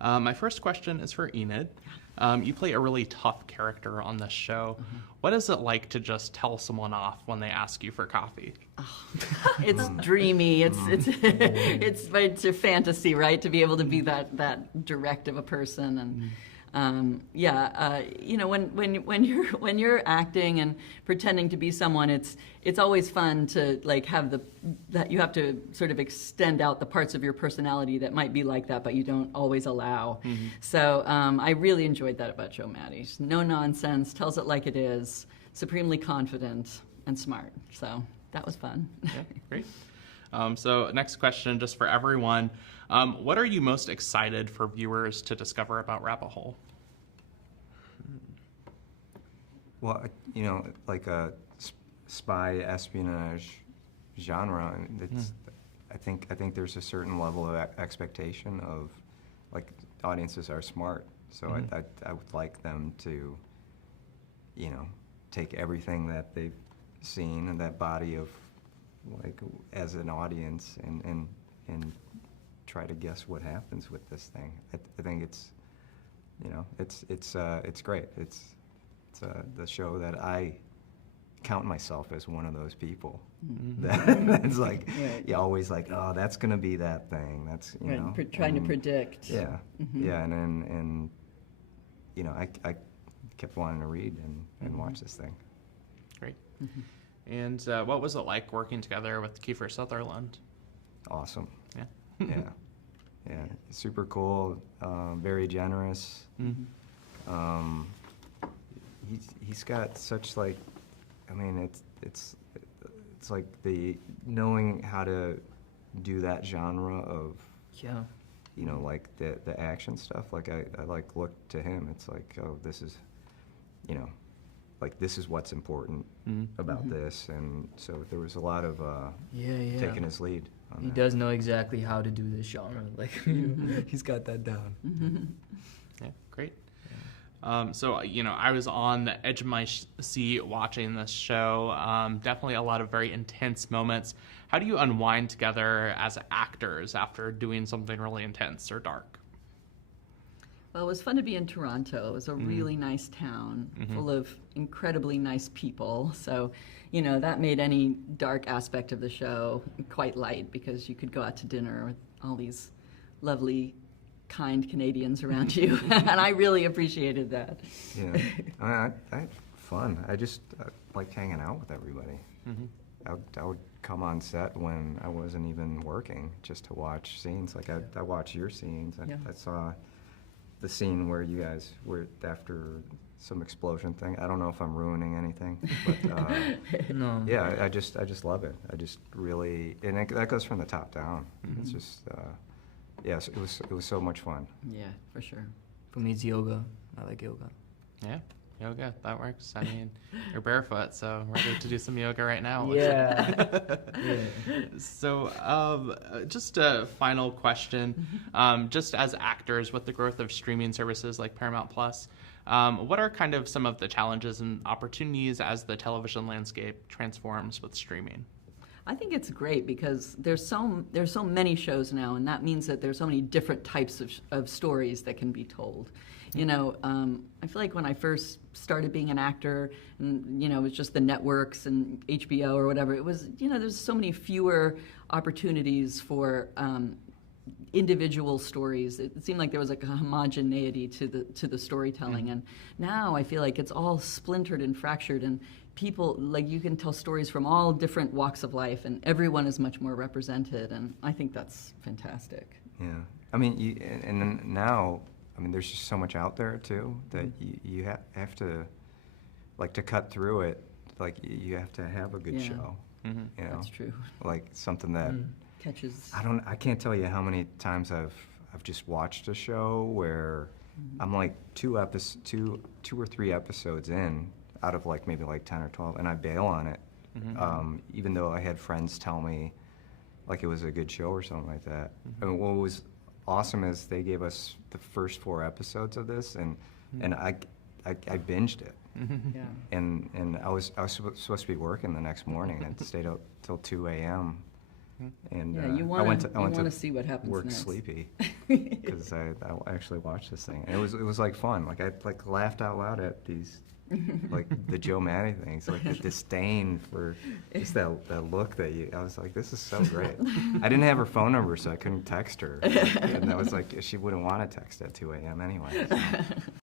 My first question is for Enid. You play a really tough character on this show. What is it like to just tell someone off when they ask you for coffee? It's dreamy. It's a fantasy, right? To be able to be that direct of a person, and when you're acting and pretending to be someone, it's always fun to like have that you have to sort of extend out the parts of your personality that might be like that, but you don't always allow. So I really enjoyed that about Joe Maddie. She's no nonsense, tells it like it is, supremely confident and smart. So that was fun. Yeah, great. So next question, just for everyone. What are you most excited for viewers to discover about Rabbit Hole? Well, like a spy espionage genre, I think there's a certain level of expectation of, like, audiences are smart, so I would like them to, take everything that they've seen and that body of, like, as an audience and try to guess what happens with this thing. I think it's great. It's the show that I count myself as one of those people. That's like, you always like, oh, that's gonna be that thing. That's trying to predict. Yeah, yeah, and I kept wanting to read and watch this thing. Great. And what was it like working together with Kiefer Sutherland? Awesome. Yeah. Yeah, super cool. Very generous. He's got such, like, I mean, it's like the knowing how to do that genre of, like the action stuff. Like I like look to him. It's like, oh, this is, like, this is what's important about this, and so there was a lot of taking his lead on He that. does know exactly how to do this genre. Like, he's got that down. Yeah, great. So, I was on the edge of my seat watching this show. Definitely a lot of very intense moments. How do you unwind together as actors after doing something really intense or dark? Well, it was fun to be in Toronto. It was a really nice town, full of incredibly nice people. So, that made any dark aspect of the show quite light, because you could go out to dinner with all these lovely, kind Canadians around you, and I really appreciated that. Yeah, I had fun. I just liked hanging out with everybody. I would come on set when I wasn't even working just to watch scenes. Like I watched your scenes. I saw the scene where you guys were after some explosion thing. I don't know if I'm ruining anything, but No. yeah, I just love it. I just really, and that goes from the top down. It's just. Yes, it was so much fun. Yeah, for sure. For me, it's yoga. I like yoga. Yeah, yoga, that works. I mean, you're barefoot, so we're ready to do some yoga right now. Yeah. So, just a final question. Just as actors, with the growth of streaming services like Paramount Plus, what are kind of some of the challenges and opportunities as the television landscape transforms with streaming? I think it's great because there's so many shows now, and that means that there's so many different types of stories that can be told. I feel like when I first started being an actor, and it was just the networks and HBO or whatever, it was there's so many fewer opportunities for individual stories. It seemed like there was like a homogeneity to the storytelling, and now I feel like it's all splintered and fractured, and people, like, you can tell stories from all different walks of life, and everyone is much more represented, and I think that's fantastic. Yeah, I mean, and then now, I mean, there's just so much out there too that you have to, like, to cut through it. Like, you have to have a good show. That's true. Like something that Catches. I can't tell you how many times I've just watched a show where I'm like two or three episodes in out of like maybe like 10 or 12, and I bail on it, even though I had friends tell me like it was a good show or something like that. And what was awesome is they gave us the first 4 episodes of this, and I binged it. Yeah. And I was supposed to be working the next morning, and stayed up till 2 a.m. And Yeah, you I went want to to see what happens work next. sleepy because I actually watched this thing. And it was like fun. Like I like laughed out loud at these like the Joe Maddie things, like the disdain for just that look that you. I was like, this is so great. I didn't have her phone number, so I couldn't text her. And I was like, she wouldn't want to text at 2 a.m. anyway. So.